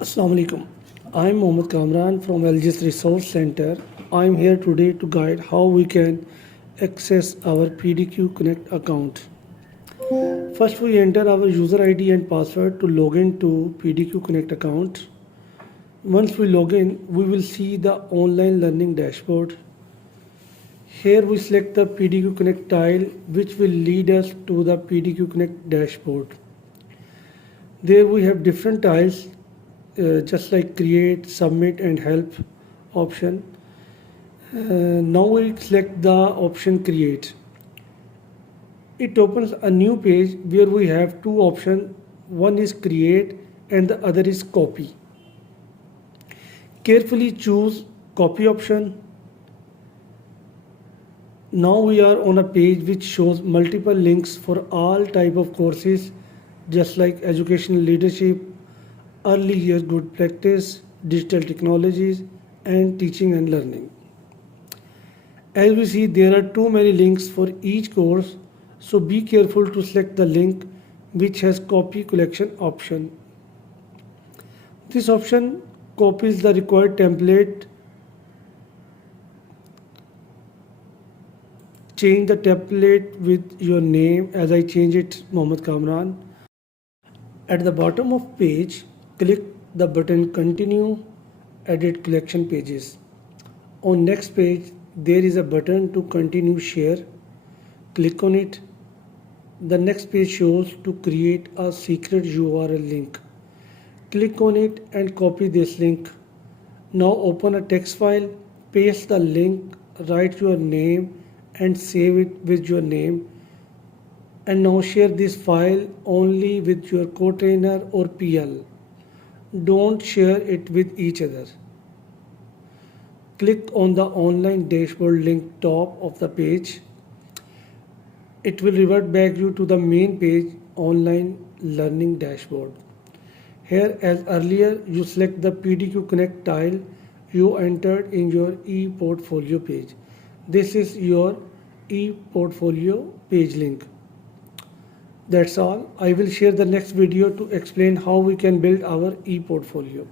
Assalamu Alaikum. I'm Muhammad Kamran from LGS Resource Center. I'm here today to guide how we can access our PDQ Connect account. First, we enter our user ID and password to log in to PDQ Connect account. Once we log in, we will see the online learning dashboard. Here we select the PDQ Connect tile, which will lead us to the PDQ Connect dashboard. There we have different tiles, just like create, submit and help option. Now we select the option create. It opens a new page where we have two options. One is create and the other is copy. Carefully choose copy option. Now we are on a page which shows multiple links for all type of courses, just like educational leadership, early years good practice, digital technologies and teaching and learning. As we see, there are too many links for each course, so be careful to select the link which has copy collection option. This option copies the required template. Change the template with your name, as I change it Muhammad Kamran. At the bottom of page, click the button continue, edit collection pages. On next page, there is a button to continue share. Click on it. The next page shows to create a secret URL link. Click on it and copy this link. Now open a text file, paste the link, write your name and save it with your name. And now share this file only with your co-trainer or PL. Don't share it with each other. Click on the online dashboard link top of the page. It will revert back you to the main page online learning dashboard. Here, as earlier, you select the PDQ Connect tile you entered in your Eportfolio page. This is your Eportfolio page link. That's all. I will share the next video to explain how we can build our Eportfolio.